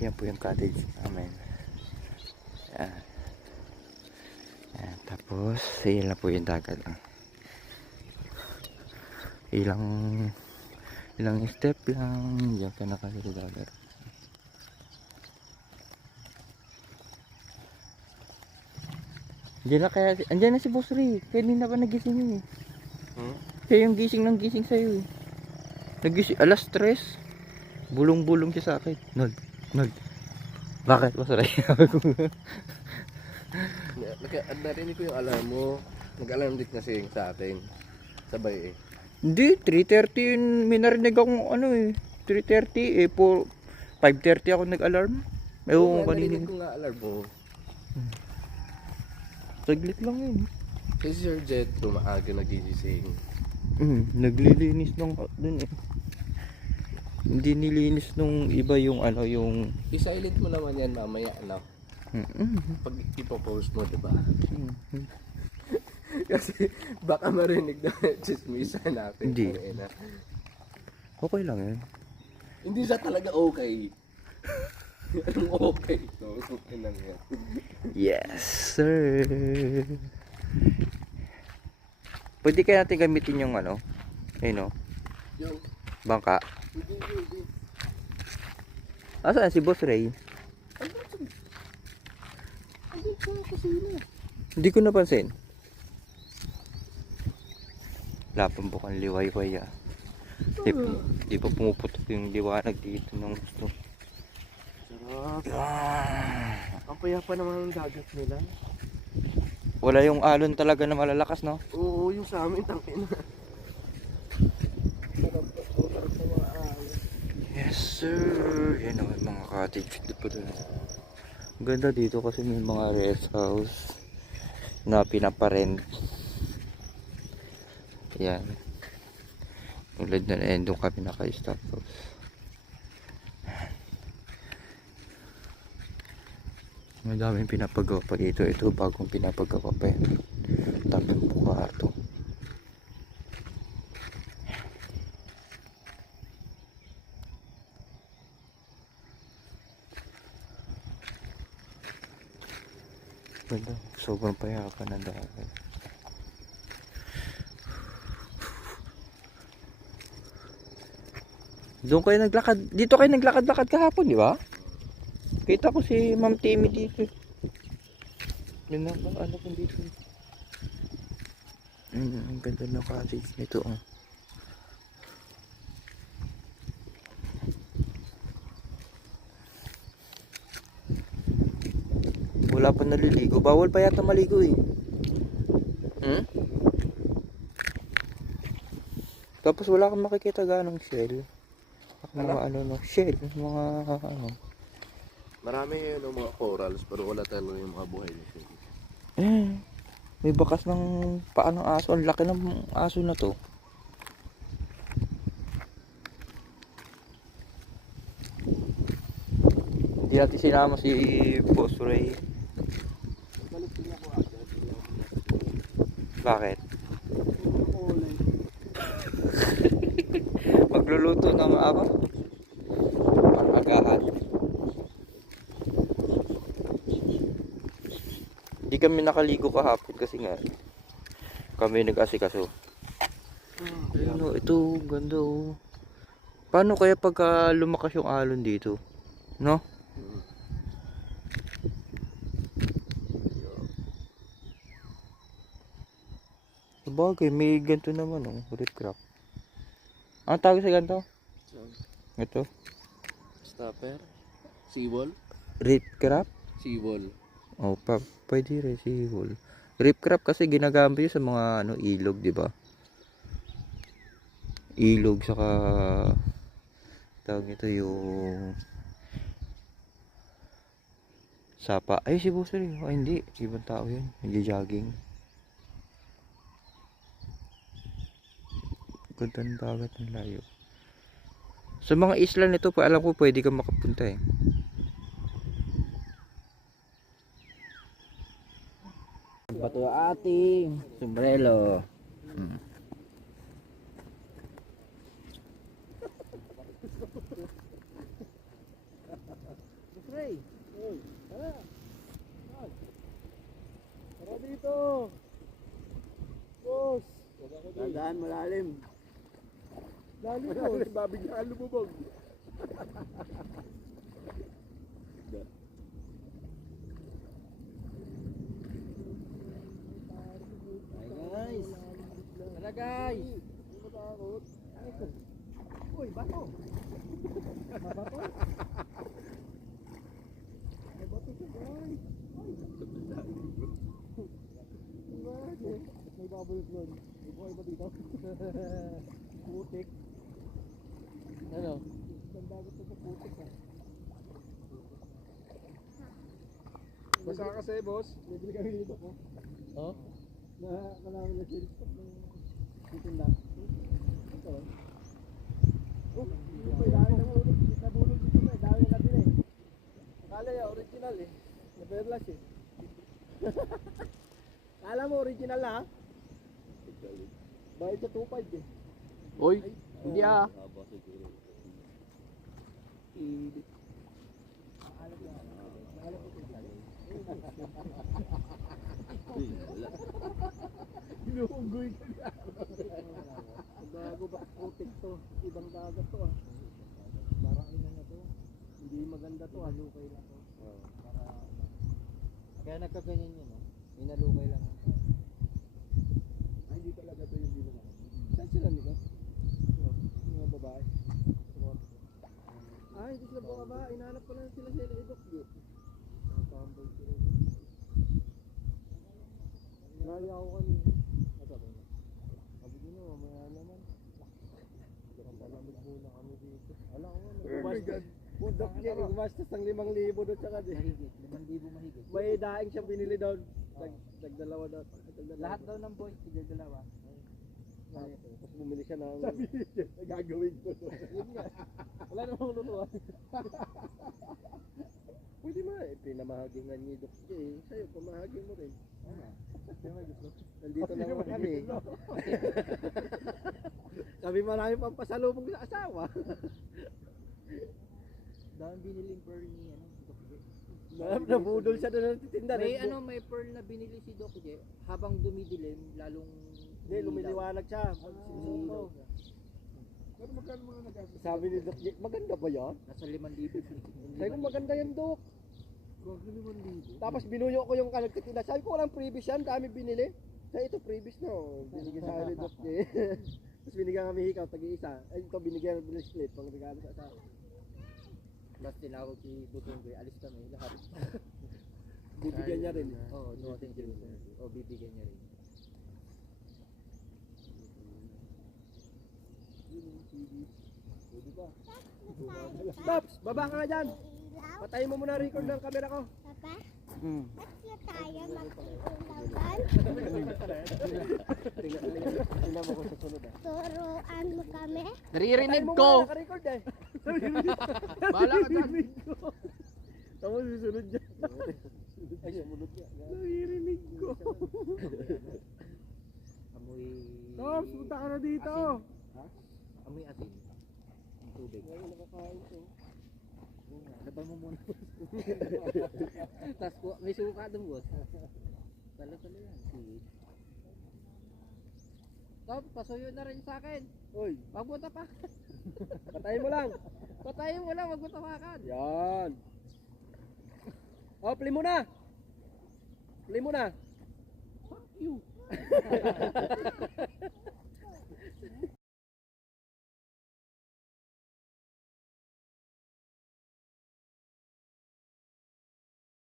Yan po yung cottage namin. Yan. Yan. Tapos yan lang po yung dagat. Ilang step lang yan ka na kasi sa dagat. Andiyan na si Boss Ray. Kanina pa nagising yun eh. Siya yung gising sa'yo eh. Nagising alas 3. Bulong-bulong siya sa akin. Nod. Bakit Boss Ray? Narinig ko yung alarm mo. Nag-alarm din kasi sa atin. Sabay eh. Hindi, 3:30 yun. May narinig akong ano eh. 3:30 eh. 5:30 ako nag-alarm. Ewan ko kanina. Narinig ko nga alarm mo. Saglit lang yun. Kasi Sir Jet, maaga nagigising. Naglilinis nung dun eh. Hindi nilinis nung iba yung ano yung... I-silent mo naman yan mamaya, ano? Pag ipopost mo, diba? Kasi baka marinig na chismisa natin. Hindi. Okay lang yun. Hindi siya talaga okay. Anong okay? No, okay lang yan. Yes, sir. Pwede kaya natin gamitin yung ano? Ayun o. Yung, Bangka. hindi. Asan si Boss Ray? Hindi ko kusina. Hindi ko napansin. Lapang bukang liwayway ah. Di pa pumuputok yung liwanag dito ng gusto. Sarap. Ang payapa naman ng dagat nila. Wala yung alon talaga na malalakas, no? Oo, yung sa amin, tangin na. Sarap sa mga alon. Yes, sir. Yan o, mga cottage dito doon. Ang ganda dito kasi may mga rest house na pinaparent. Yan. Tulad na doon kami naka-stop house. Madaming pinapagawa pa dito. Ito bagong pinapagawa pa yan. Tapos kwarto. Ganda. Sobrang payapan ng dagat. Doon kayo naglakad. Dito kayo naglakad-lakad kahapon, di ba? Kita ko si Ma'am Timmy dito. Yun na ba? Ano kung dito? Ang ganda ng cottage nito. Oh. Wala pa naliligo. Bawal pa yata maligo eh. Tapos wala kang makikita ganong shell. Mga ano no, shell. Mga ano. Marami yun ang mga corals, pero wala talaga yung mga buhay na siya. May bakas ng paa ng aso. Ang laki ng aso na to. Hindi natin sinama si Boss Ray. Bakit? Magluluto ng apa? Agahan. Hindi kami nakaligo kahapon kasi nga kami nag-asikaso. Ayun, ito ganda oh. Paano kaya pagka lumakas yung alon dito? No? Sabagay, may ganito naman oh, reef crab. Ang tawag sa ganito? Ito? Stopper? Seawall? Reef crab? Seawall. Oh, pwede rin seawall. Reef crab kasi ginagamit yun sa mga ano, ilog, di ba? Ilog saka tawag ito yung sapa. Ay, si Boss Ray. Ay, hindi. Ibang tao yun. Nagja-jogging. Ganda ng dagat ng layo. Sa mga isla nito, alam ko pwede kang makapunta eh. Bato ating sombrero. Dahan malalim. Lalim mo. Babigyan lumubog. Guys. Tara guys. Uy, bato. Mabato. Mabato siya guys. May bubbles doon. May buhay ba dito? Putik. Ano? Bandagat ito sa putik ha. Basa kasi, boss. Bibili kami dito po. Oh? Na kailangan na sales stock ng titinda. Ito. Oh, may dami ng bulog. Nabulog dito pa eh. Dami na nabili. Akala niya original eh. Naperlas eh. Kala mo original na ha? Bayad sa 2.5 eh. Uy, hindi ah. Inuunggoy ka na. Bago ba putik to? Ibang dagat to ah. Parang ina na to. Hindi maganda to ah. Lukay lang to. Para kaya nagkaganyan yun oh. Inalukay lang. Ay hindi talaga to yung dito. Saan sila nito? Mga babae. Ay hindi sila baka ba? Inahanap ko lang sila sila idok yun. Nakatambay sila. Nali ako kanina. Sabi mo. Sabi nyo, mamaya naman. Palamig muna kami dito. Alam ko na. Budok niya, gumastos ng 5,000 doon tsaka di. Mahigit, 5,000 mahigit. May daing siyang binili doon. Nagdalawa daw. Lahat daw ng boys, dalawa. Tapos bumili siya ng... Sabi niya, gagawin ko to. Yun nga. Wala namang lutuan. Pwede mo eh, pinamahagingan niyo Dok J. Sa'yo, pamahagin mo rin. Nandito naman kami. Sabi marami pang pasalubong sa asawa. Dahil biniling pearl ni ano, Doc J. Nabudol siya doon ng titinda. May pearl na binili si Doc J habang dumidilim, lalong Hindi, lumiliwanag siya. Sinusunog. Pero magkano mga nag-asin? Sabi ni Dok J, maganda ba yan? Nasa 5,000. Sabi ko maganda yan Dok. Gagawin 1,000. Tapos binuyo ko yung nagtitinda. Sabi ko walang previous yan, dami binili. Sabi ito previous na oh. Binigyan sa akin ni Dok J. Tapos binigyan kami hikaw, tag-iisa. Ay ito binigyan ng bracelet, pang regalo sa asawa. Tapos tinawag si Butong Boy, alis kami lahat. Bibigyan niya rin. Oo, no, thank you. O, bibigyan niya rin. Stops! Baba ka nga dyan! Patayin mo muna record ng camera ko. Papa, Hmm. ba't na tayo mag-iulawan? Tingnan mo ko sa sunod ah. Turuan mo kami? Naririnig Patayin mo ko! muna, naka-record eh. Bahala ka dyan! Tapos susunod dyan. Ay, sumunod niya. Naririnig ko. Amoy... Stops! Punta ka na dito! Amoy asin. Ang tubig. Sabay mo muna. Tapos may suka doon, boss. Talo-talo yan. Sige. Top, pasuyo na rin sa akin. Uy, Wag mo tapakan. patayin mo lang. Patayin mo lang, wag mo tapakan. Yan. Oh, play mo na. Play mo na. Fuck you.